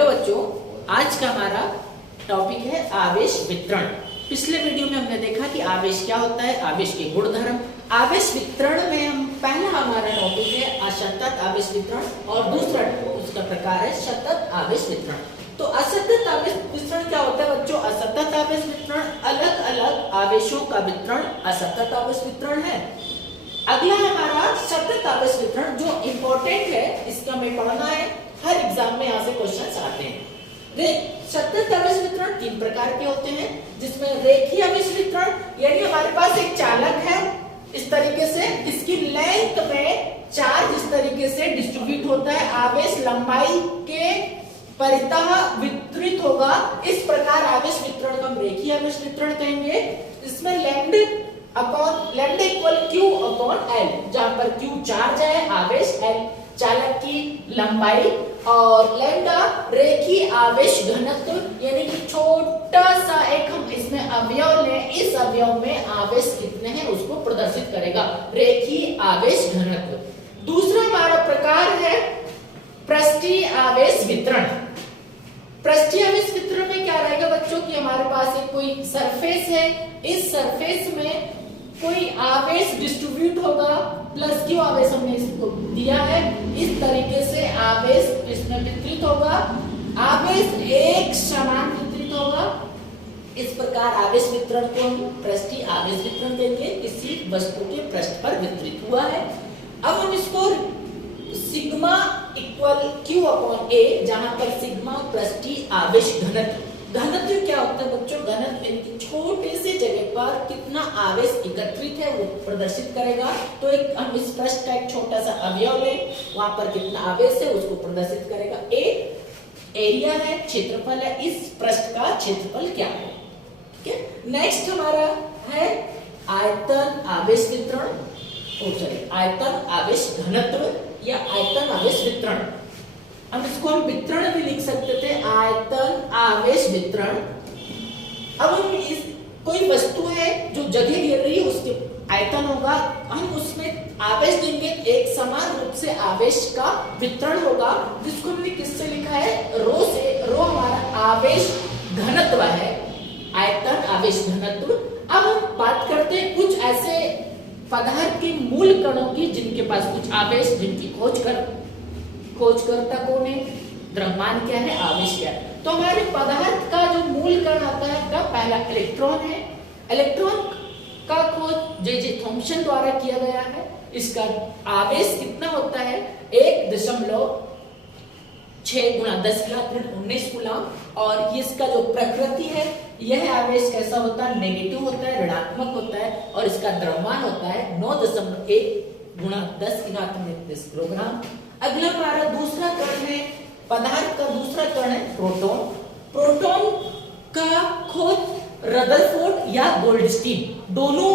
Hello बच्चों, आज का हमारा टॉपिक है आवेश वितरण। पिछले वीडियो में हमने देखा कि आवेश क्या होता है, आवेश के गुणधर्म। आवेश वितरण में हम पहला हमारा टॉपिक है असतत आवेश वितरण और दूसरा उसका प्रकार है सतत आवेश वितरण। तो असतत आवेश वितरण क्या होता है बच्चों? असतत आवेश वितरण अलग अलग आवेशों का वितरण असतत आवेश वितरण है। अगला हमारा सतत आवेश वितरण जो इम्पोर्टेंट है, इसका हमें पढ़ना है, हर एग्जाम में यहाँ से क्वेश्चंस आते हैं। सतत आवेश वितरण तीन प्रकार के होते हैं, जिसमें रेखीय आवेश वितरण यानी हमारे पास एक चालक है इस तरीके से, इसकी लेंथ में चार्ज इस तरीके से डिस्ट्रीब्यूट होता है, आवेश लंबाई के परितः वितरित होगा। इस प्रकार आवेश वितरण को हम रेखीय आवेश वितरण कहेंगे। इसमें lambda equal Q upon L, जहां पर क्यू चार्ज है, आवेश एल चालक की लंबाई और लैम्डा रेखीय आवेश घनत्व यानी कि छोटा सा एक हम इसमें अवयव लें, इस अवयव में आवेश कितने हैं उसको प्रदर्शित करेगा, रेखीय आवेश घनत्व। दूसरा हमारा प्रकार है पृष्ठीय आवेश वितरण। पृष्ठीय आवेश वितरण में क्या रहेगा बच्चों कि हमारे पास एक कोई सरफेस है, इस सरफेस में कोई आवेश डिस्ट्रीब्यूट होगा, प्लस क्यू आवेश हमने इसको दिया है, इस तरीके से आवेश इसमें वितरित होगा, आवेश एक समान वितरित होगा। इस प्रकार आवेश वितरण को हम पृष्ठीय आवेश वितरण कहेंगे, किसी वस्तु के पृष्ठ पर वितरित हुआ है। अब हम इसको सिग्मा इक्वल क्यू अपॉन ए, जहां पर सिग्मा पृष्ठीय आवेश घनत्व। घनत्व क्या होता है बच्चों? घनत्व यानी छोटे से जगह पर कितना आवेश एकत्रित है वो प्रदर्शित करेगा। तो एक हम इस पृष्ठ का एक छोटा सा अवयव लें, वहां पर कितना आवेश है उसको प्रदर्शित करेगा। ए एरिया है, क्षेत्रफल है, इस पृष्ठ का क्षेत्रफल क्या है। ठीक है, नेक्स्ट हमारा है आयतन आवेश वितरण, आयतन आवेश घनत्व या आयतन आवेश वितरण। हम इसको हम वितरण भी लिख सकते थे, आयतन आवेश वितरण। अब हम इस कोई वस्तु है जो जगह घेर रही है, उसके आयतन होगा, हम उसमें आवेश देंगे, एक समान रूप से आवेश का वितरण होगा, जिसको हमने किससे लिखा है? रो से। रो हमारा आवेश घनत्व है, आयतन आवेश घनत्व। अब हम बात करते हैं कुछ ऐसे पदार्थ के मूल कणों की जिनके पास कुछ आवेश, जिनकी खोजकर्ता कौन है, द्रव्यमान क्या है, आवेश क्या है। तो हमारे पदार्थ का जो मूल कण आता है का पहला इलेक्ट्रॉन है। इलेक्ट्रॉन का खोज जे थॉम्सन द्वारा किया गया है। इसका आवेश कितना होता है? 1.6 गुणा 10⁻⁹ कूलम। और इसका जो प्रकृति है, यह आवेश कैसा होता है? नेगेटिव होता है, ऋणात्मक होता है, और इसका द्रव्यमान होता है 9.1 गुणा 10⁻⁻³ किलोग्राम। अगला हमारा दूसरा कण है, पदार्थ का दूसरा कण है प्रोटॉन। प्रोटॉन का खोज रदरफोर्ड या गोल्डस्टीन दोनों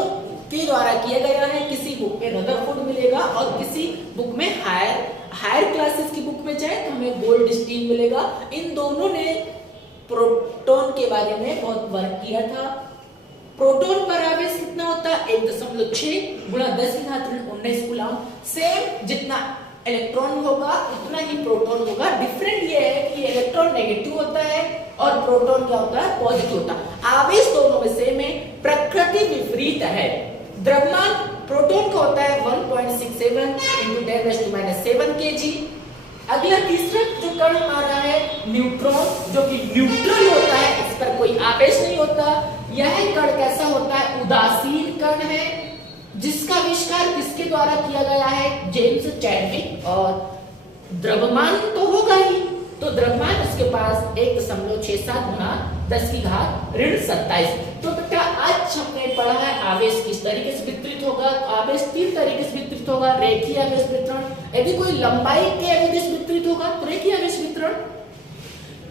के द्वारा किया गया है। किसी बुक में रदरफोर्ड मिलेगा और किसी बुक में हायर क्लासेस की बुक में जाए तो हमें गोल्डस्टीन मिलेगा। इन दोनों ने प्रोटॉन के बारे में बहुत वर्क किया था। प्रोटॉन पर आवेश कितना होता है? 1.6 गुणा 10⁻⁹ कूलम। सेम जितना इलेक्ट्रॉन होगा उतना ही प्रोटॉन होगा। डिफरेंट ये है कि इलेक्ट्रॉन नेगेटिव होता है और प्रोटॉन क्या होता है? पॉजिटिव होता है। आवेश दोनों में सेम है, प्रकृति विपरीत है। द्रव्यमान प्रोटॉन का होता है 1.67 × 10⁻⁷ kg। अगला तीसरा जो कण हमारा है न्यूट्रॉन, जो कि न्यूट्रल होता है, इस पर कोई आवेश नहीं होता। यह कण कैसा होता है? उदासीन कण है, जिसका आविष्कार किसके द्वारा किया गया है? James Chadwick. और द्रव्यमान तो होगा ही, तो द्रव्यमान उसके पास 1.67 गुणा 10⁻⁻27। तो बेटा आज हमने पढ़ा है आवेश किस तरीके से वितरित होगा। आवेश तीन तरीके से वितरित होगा, रेखीय आवेश वितरण, यदि कोई लंबाई के आवेश वितरित होगा तो रेखीय आवेश वितरण,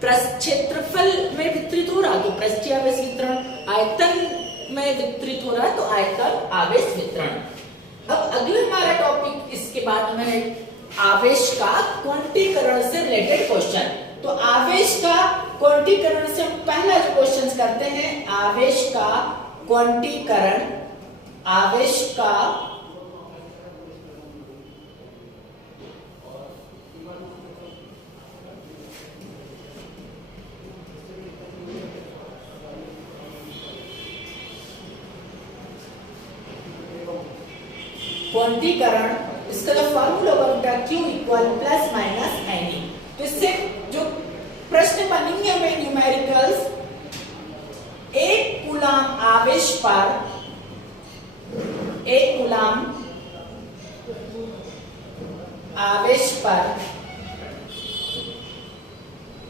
क्षेत्रफल में वितरित हो रहा तो पृष्ठीय आवेश वितरण, आयतन में वितरित हो रहा है तो आयतन आवेश वितरण। अब अगला हमारा टॉपिक, इसके बाद हमें आवेश का क्वांटीकरण से रिलेटेड क्वेश्चन। तो आवेश का क्वांटीकरण से हम पहला जो क्वेश्चन करते हैं, आवेश का क्वांटीकरण। आवेश का क्वांटीकरण, इसका जो फार्मूला बनता है Q equal plus minus n. तो इससे जो प्रश्न बनेंगे हमें न्यूमेरिकल्स, एक कूलाम आवेश पर, एक कूलाम आवेश पर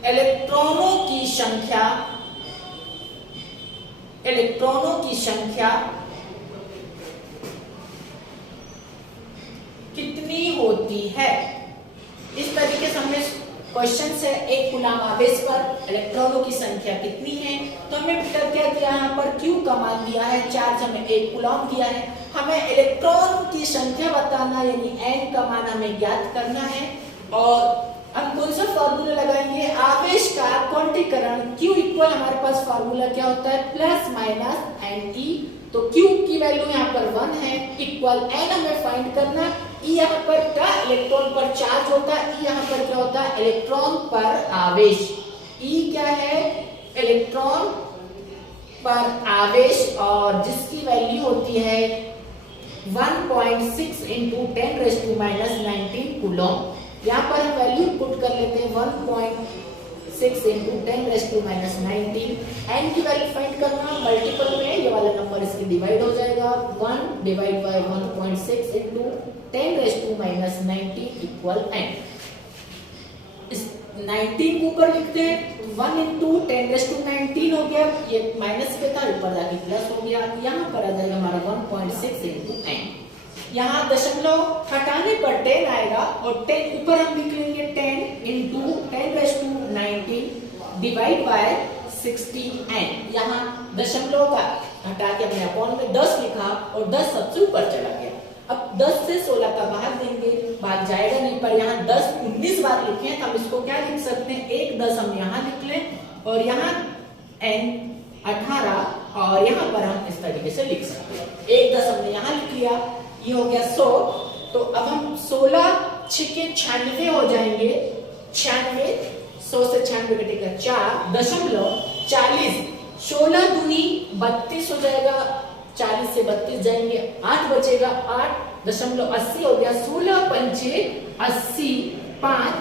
इलेक्ट्रॉनों की संख्या, इलेक्ट्रॉनों की संख्या कितनी होती है। इस तरीके से हमें क्वेश्चन से एक कूलाम आवेश पर इलेक्ट्रॉनों की संख्या कितनी है। तो हमें बेटा क्या किया, यहाँ पर Q का मान दिया है, चार्ज हमें एक कूलाम दिया है, हमें इलेक्ट्रॉन की संख्या बताना यानी n का मान हमें ज्ञात करना है। और हम कौन सा फार्मूला लगाएंगे, आवेश का क्वांटीकरण Q इक्वल हमारे पास फार्मूला क्या होता है प्लस माइनस एन ई। तो Q की वैल्यू यहाँ पर 1 है, इक्वल n हमें फाइंड करना। E यहाँ पर क्या, इलेक्ट्रॉन पर चार्ज होता है, E यहाँ पर क्या होता है इलेक्ट्रॉन पर आवेश। E क्या है, इलेक्ट्रॉन पर आवेश, और जिसकी वैल्यू होती है 1.6 इंटू 10⁻⁻19 कूलम। यहाँ पर हम वैल्यू पुट कर लेते हैं 1.6 इंटू 10⁻⁻19। एन की वैल्यू फाइंड करना, मल्टीपल में ये वाला नंबर इसके डिवाइड हो जाएगा, 1 divide by 1.6 into 10⁻⁻19 equal n। इस 19 को ऊपर लिखते हैं, 1 इंटू 10⁻19 हो गया, ये माइनस पे था ऊपर जाके प्लस हो गया, यहाँ पर आ जाएगा हमारा 1.6 इंटू n। यहाँ दशमलव हटाने पर 10 आएगा और 10 ऊपर हम लिख लेंगे 10 इंटू 10⁻19 डिवाइड बाय 60n। यहाँ दशमलव का हटा के हमने अपॉन में 10 लिखा और 10 सबसे ऊपर चला गया। अब 10 से 16 का भाग देंगे, भाग जाएगा नहीं, पर यहाँ 10 19 बार लिखे हैं तो हम इसको क्या लिख सकते हैं, एक 10 हम यहाँ लिख लें और यहाँ n 18 और यहाँ पर हम इस तरीके से लिख सकते हैं। एक 10 हमने यहाँ लिख लिया, ये हो गया 100। तो अब हम 16 6 के 96 हो जाएंगे, 96 100 से 96 कटेगा 4.40, 16 दूनी 32 हो जाएगा, 40 से 32 जाएंगे, 8 बचेगा, 8.80 हो गया, 16 पंचे 80, 5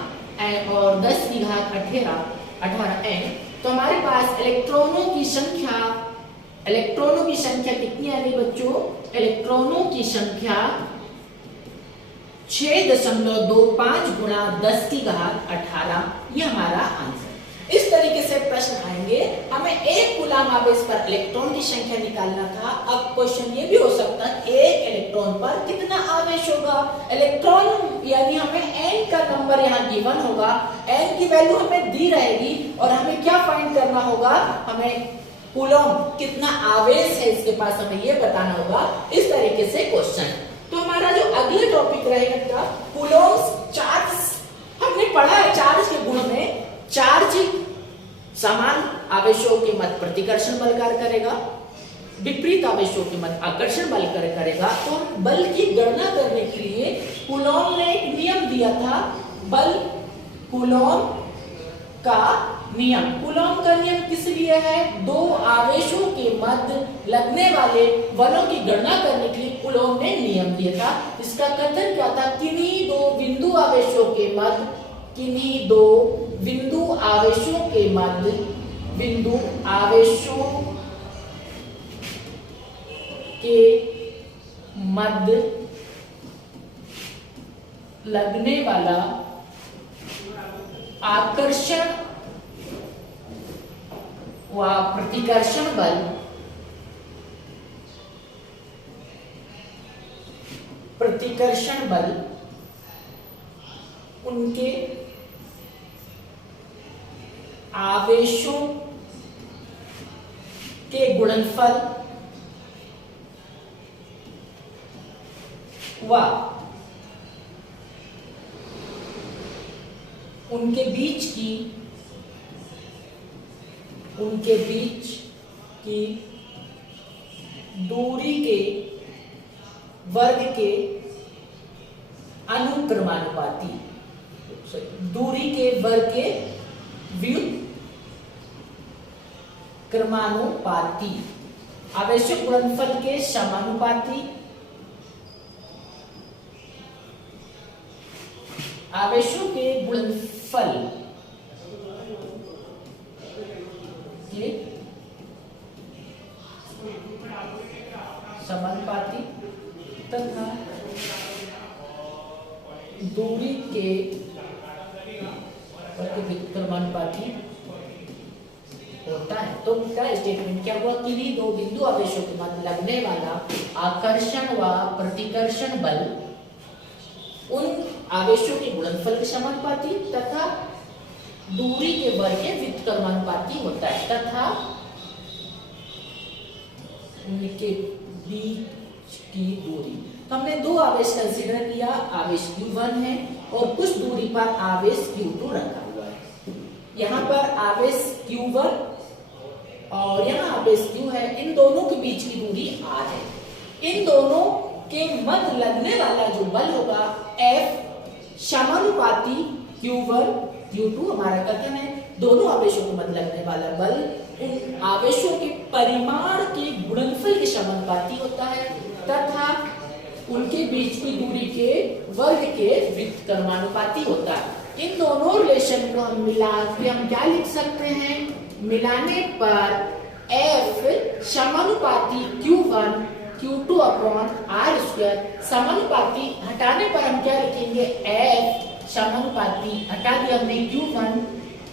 और 10 की घात 18 n। तो हमारे पास इलेक्ट्रॉनों की संख्या, इलेक्ट्रॉनों की संख्या कितनी आ गई बच्चों, इलेक्ट्रॉनों की संख्या 6.25 गुणा 10 की घात 18, ये हमारा आंसर। इस तरीके से प्रश्न आएंगे, हमें एक कूलाम आवेश पर इलेक्ट्रॉन की संख्या निकालना था। अब क्वेश्चन ये भी हो सकता है एक इलेक्ट्रॉन पर कितना आवेश होगा, इलेक्ट्रॉन यानी हमें n का नंबर यहाँ गिवन होगा, n की वैल्यू हमें दी रहेगी और हमें क्या फाइंड करना होगा, हमें कूलम कितना आवेश है इसके पास हमें ये बताना होगा। इस तरीके से क्वेश्चन। तो हमारा जो अगला टॉपिक रहेगा कूलम चार्ज, हमने पढ़ा है चार्ज के गुण में, चार्ज समान आवेशों के मध्य प्रतिकर्षण बल कार्य करेगा, विपरीत आवेशों के मध्य आकर्षण बल कार्य करेगा। तो बल की गणना करने के लिए कूलॉम ने एक नियम दिया था, बल कूलॉम का नियम। कूलॉम का नियम किस लिए है, दो आवेशों के मध्य लगने वाले बलों की गणना करने के लिए कूलॉम ने नियम दिया था। इसका कथन क्या था, किन्हीं दो बिंदु आवेशों के मध्य, किन्हीं दो बिंदु आवेशों के मध्य, बिंदु आवेशों के मध्य लगने वाला आकर्षण व प्रतिकर्षण बल उनके आवेशों के गुणनफल व उनके बीच की दूरी के वर्ग के अनुक्रमानुपाती, दूरी के वर्ग के व्युत्क्रमानुपाती, आवेशक गुणनफल के समानुपाती आवेशों के गुणनफल के समानुपाती तथा दूरी के समानुपाती होता है। तो क्या स्टेटमेंट क्या हुआ? किन्हीं दो बिंदु आवेशों के मध्य लगने वाला आकर्षण व प्रतिकर्षण बल उन आवेशों के गुणनफल के समानुपाती तथा दूरी के वर्ग के व्युत्क्रमानुपाती होता है तथा उनके बीच की दूरी। तो हमने दो आवेश कंसीडर किया, आवेश Q1 है और कुछ दूरी पर आवेश Q2 रखा हुआ है। यहाँ पर आवेश Q1 और यहाँ आवेश Q है, इन दोनों के बीच की दूरी R है। इन दोनों के मध्य लगने वाला जो बल होगा F समानुपाती Q1 Q2 हमारा कथन है। दोनों आवेशों के मध्य लगने वाला बल उन आवेशों के परिमाण के गुणनफल के समानुपाती होता है तथा उनके बीच की दूरी के वर्ग के व्युत्क्रमानुपाती होता है। इन दोनों रिलेशन को हम मिला के हम क्या लिख सकते हैं? मिलाने पर F समानुपाती Q1 Q2 upon R square, समानुपाती हटाने पर हम क्या लिखेंगे? F समानुपाती हटा दिया हमने Q1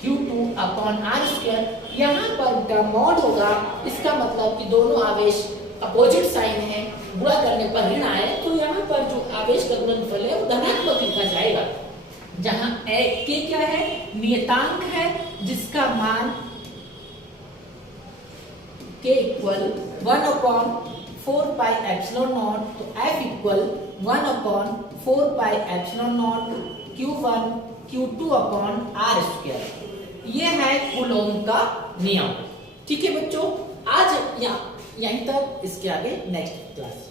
Q2 upon R square. यहाँ पर का मॉड होगा, इसका मतलब कि दोनों आवेश अपोजिट साइन है, गुणा करने पर ऋण आए तो यहाँ पर जो आवेश का गुणनफल है वो धनात्मक लिखा जाएगा। जहाँ K क्या है? नियतांक है जिसका मान K equal 1 upon 4 pi epsilon not, तो F equal 1 upon 4 pi epsilon not Q1 Q2 upon R square. ये है कूलॉम का नियम। ठीक है बच्चों, आज यहीं तक, इसके आगे नेक्स्ट क्लास।